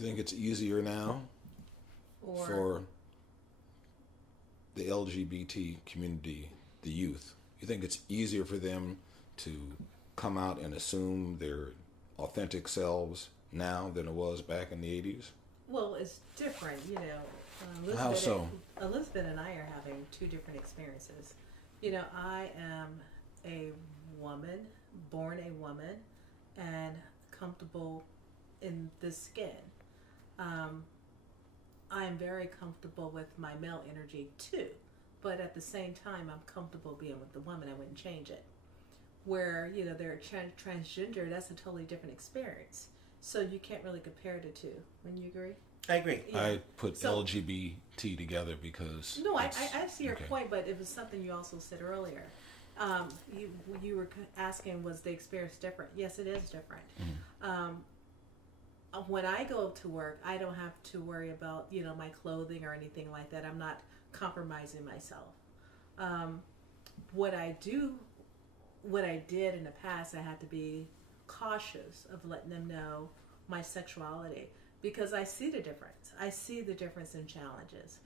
You think it's easier now for the LGBT community, the youth? You think it's easier for them to come out and assume their authentic selves now than it was back in the 80s? Well, it's different, you know. How so? Elizabeth and I are having two different experiences. You know, I am a woman, born a woman, and comfortable in this skin. I'm very comfortable with my male energy too, but at the same time, I'm comfortable being with the woman. I wouldn't change it. Where, you know, they're transgender, that's a totally different experience. So you can't really compare the two. Wouldn't you agree? I agree. Yeah. I put LGBT together because... No, I see your point, but it was something you also said earlier. You were asking, was the experience different? Yes, it is different. Mm-hmm. When I go to work, I don't have to worry about, you know, my clothing or anything like that. I'm not compromising myself. What I did in the past, I had to be cautious of letting them know my sexuality because I see the difference. I see the difference in challenges.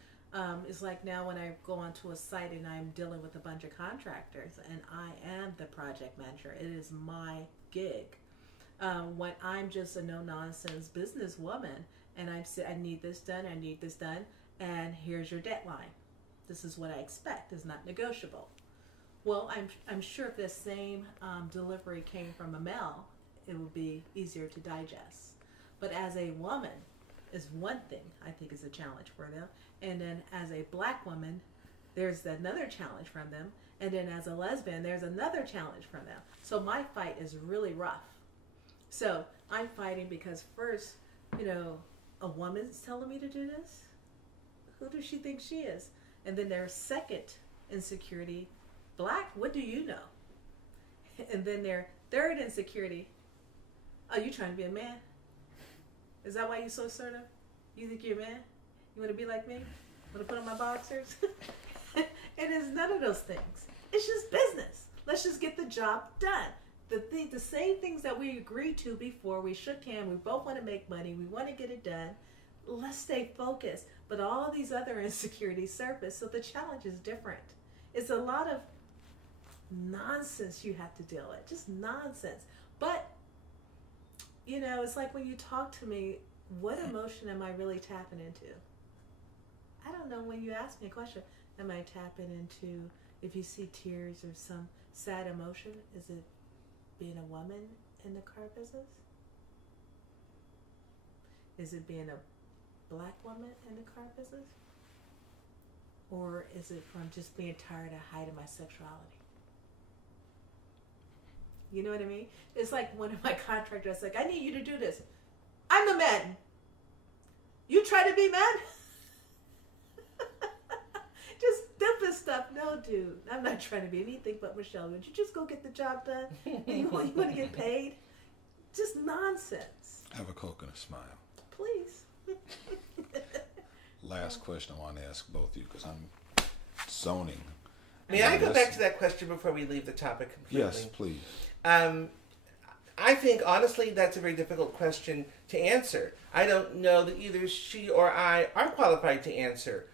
It's like now when I go onto a site and I'm dealing with a bunch of contractors and I am the project manager. It is my gig. When I'm just a no-nonsense businesswoman and I need this done, and here's your deadline. This is what I expect. It's not negotiable. Well, I'm sure if the same delivery came from a male, it would be easier to digest. But as a woman, is one thing I think is a challenge for them. And then as a black woman, there's another challenge from them. And then as a lesbian, there's another challenge from them. So my fight is really rough. So I'm fighting because first, you know, a woman's telling me to do this. Who does she think she is? And then their second insecurity, black, what do you know? And then their third insecurity, oh, you trying to be a man? Is that why you're so assertive? You think you're a man? You want to be like me? Want to put on my boxers? It is none of those things. It's just business. Let's just get the job done. The same things that we agreed to before, we shook hands, we both want to make money, we want to get it done. Let's stay focused. But all these other insecurities surface, so the challenge is different. It's a lot of nonsense you have to deal with, just nonsense. But, you know, it's like when you talk to me, what emotion am I really tapping into? I don't know. When you ask me a question, am I tapping into, if you see tears or some sad emotion, is it being a woman in the car business? Is it being a black woman in the car business? Or is it from just being tired of hiding my sexuality? You know what I mean? It's like one of my contractors like, I need you to do this. I'm the man. You try to be man? Just stupid stuff. No, dude. I'm not trying to be anything but Machelle. Would you just go get the job done? And you want to get paid? Just nonsense. Have a Coke and a smile. Please. Last question I want to ask both of you because I'm zoning. May I go back to that question before we leave the topic completely? Yes, please. I think, honestly, that's a very difficult question to answer. I don't know that either she or I are qualified to answer.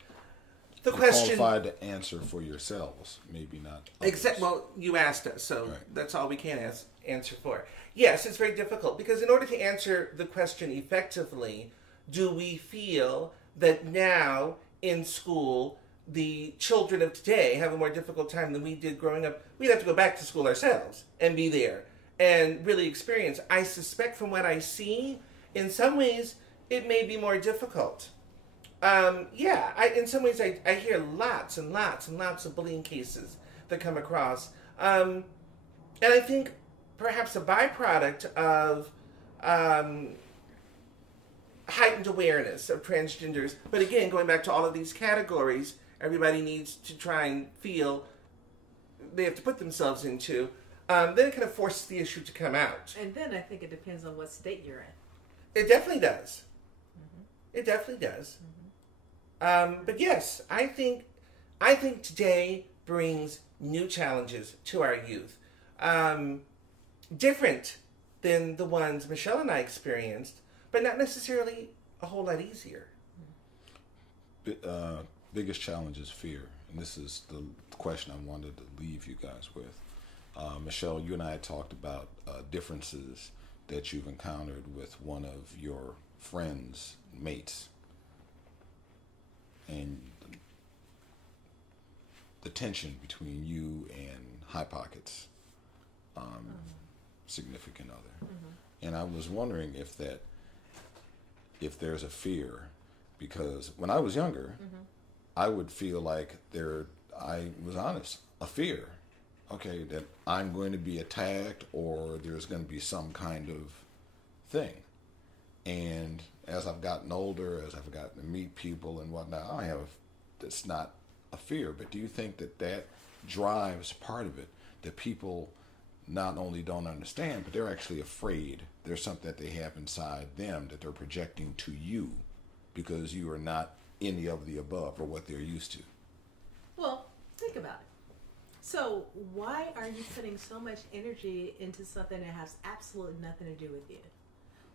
The question... qualified to answer for yourselves, maybe not others. Well, you asked us, so right. That's all we can answer for. Yes, it's very difficult, because in order to answer the question effectively, do we feel that now in school the children of today have a more difficult time than we did growing up? We'd have to go back to school ourselves and be there and really experience. I suspect from what I see, in some ways, it may be more difficult. In some ways, I hear lots and lots and lots of bullying cases that come across. And I think perhaps a byproduct of heightened awareness of transgenders. But again, going back to all of these categories, everybody needs to try and feel they have to put themselves into. Then it kind of forces the issue to come out. And then I think it depends on what state you're in. It definitely does. Mm-hmm. It definitely does. Mm-hmm. But yes, I think today brings new challenges to our youth. Different than the ones Machelle and I experienced, but not necessarily a whole lot easier. Biggest challenge is fear, and this is the question I wanted to leave you guys with. Machelle, you and I had talked about differences that you've encountered with one of your friends, mates, and the tension between you and High Pockets, significant other. And I was wondering if there's a fear, because when I was younger, I would feel like I was honest, a fear. Okay, that I'm going to be attacked or there's going to be some kind of thing. And as I've gotten older, as I've gotten to meet people and whatnot, it's not a fear. But do you think that drives part of it? That people not only don't understand, but they're actually afraid. There's something that they have inside them that they're projecting to you because you are not any of the above or what they're used to. Well, think about it. So why are you putting so much energy into something that has absolutely nothing to do with you?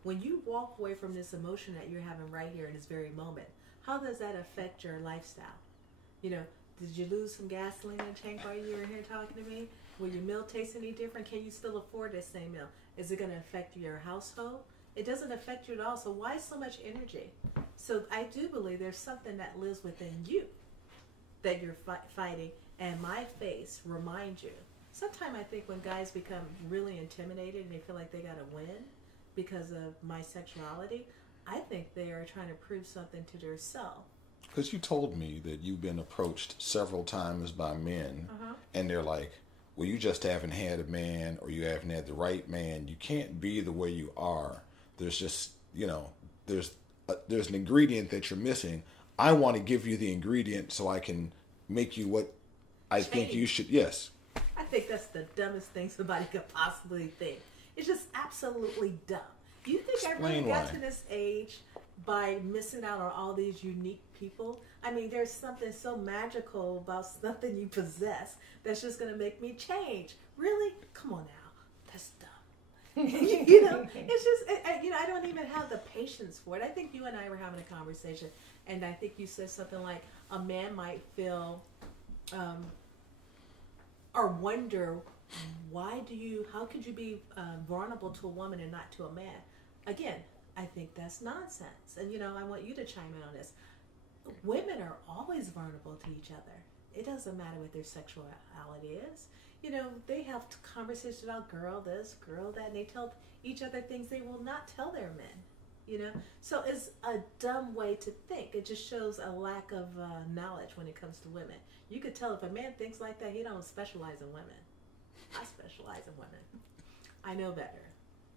When you walk away from this emotion that you're having right here in this very moment, how does that affect your lifestyle? You know, did you lose some gasoline in the tank while you were here talking to me? Will your meal taste any different? Can you still afford that same meal? Is it going to affect your household? It doesn't affect you at all. So why so much energy? So I do believe there's something that lives within you that you're fighting, and my face reminds you. Sometimes I think when guys become really intimidated and they feel like they got to win because of my sexuality, I think they are trying to prove something to themselves. Because you told me that you've been approached several times by men, and they're like, well, you just haven't had a man, or you haven't had the right man. You can't be the way you are. There's just, there's an ingredient that you're missing. I want to give you the ingredient so I can make you what I think you should. Yes. I think that's the dumbest thing somebody could possibly think. It's just absolutely dumb. Do you think I really got to this age by missing out on all these unique people? I mean, there's something so magical about something you possess that's just going to make me change. Really? Come on now. That's dumb. It's just, I don't even have the patience for it. I think you and I were having a conversation, and I think you said something like a man might feel or wonder, how could you be vulnerable to a woman and not to a man? Again, I think that's nonsense. And, I want you to chime in on this. Women are always vulnerable to each other. It doesn't matter what their sexuality is. They have conversations about girl this, girl that, and they tell each other things they will not tell their men. So it's a dumb way to think. It just shows a lack of knowledge when it comes to women. You could tell if a man thinks like that, he don't specialize in women. I specialize in women. I know better.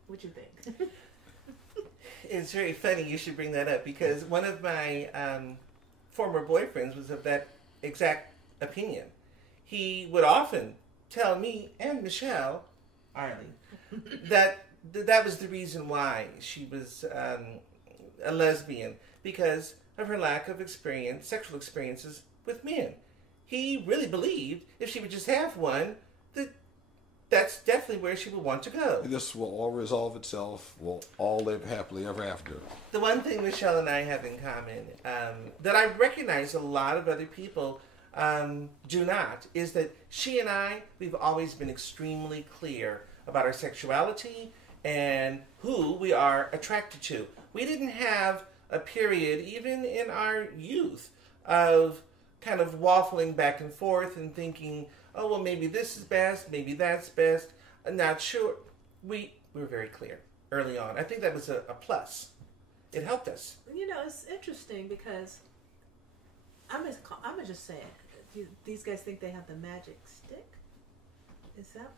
What you think? It's very funny you should bring that up, because one of my former boyfriends was of that exact opinion. He would often tell me and Machelle, Arlie, that was the reason why she was a lesbian, because of her lack of sexual experiences with men. He really believed if she would just have one, that's definitely where she would want to go. This will all resolve itself. We'll all live happily ever after. The one thing Machelle and I have in common that I recognize a lot of other people do not, is that she and I, we've always been extremely clear about our sexuality and who we are attracted to. We didn't have a period, even in our youth, of kind of waffling back and forth and thinking, oh, well, maybe this is best, maybe that's best. I'm not sure. We were very clear early on. I think that was a plus. It helped us. It's interesting because I'm gonna just say it. These guys think they have the magic stick. Is that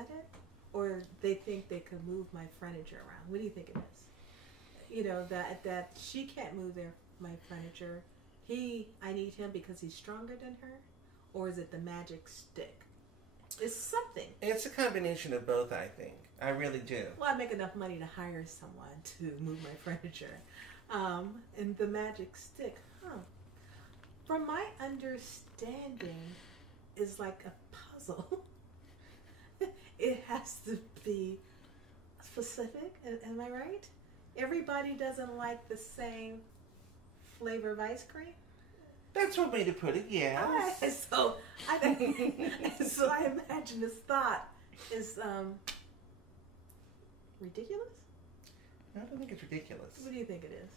it? Or they think they could move my furniture around? What do you think it is? That she can't move my furniture. I need him because he's stronger than her. Or is it the magic stick? It's something. It's a combination of both, I think. I really do. Well, I make enough money to hire someone to move my furniture. And the magic stick, from my understanding, is like a puzzle. It has to be specific. Am I right? everybody doesn't like the same flavor of ice cream? That's one way to put it, yes. So I imagine this thought is ridiculous? I don't think it's ridiculous. What do you think it is?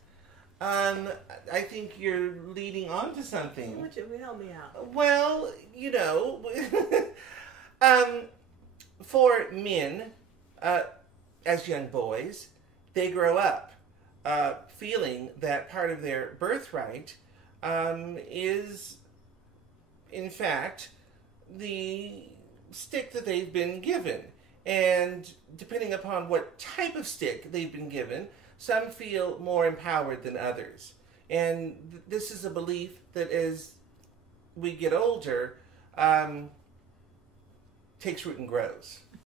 I think you're leading on to something. Would you help me out? Well, you know, for men, as young boys, they grow up feeling that part of their birthright is, in fact, the stick that they've been given. And depending upon what type of stick they've been given, some feel more empowered than others. And this is a belief that as we get older, takes root and grows.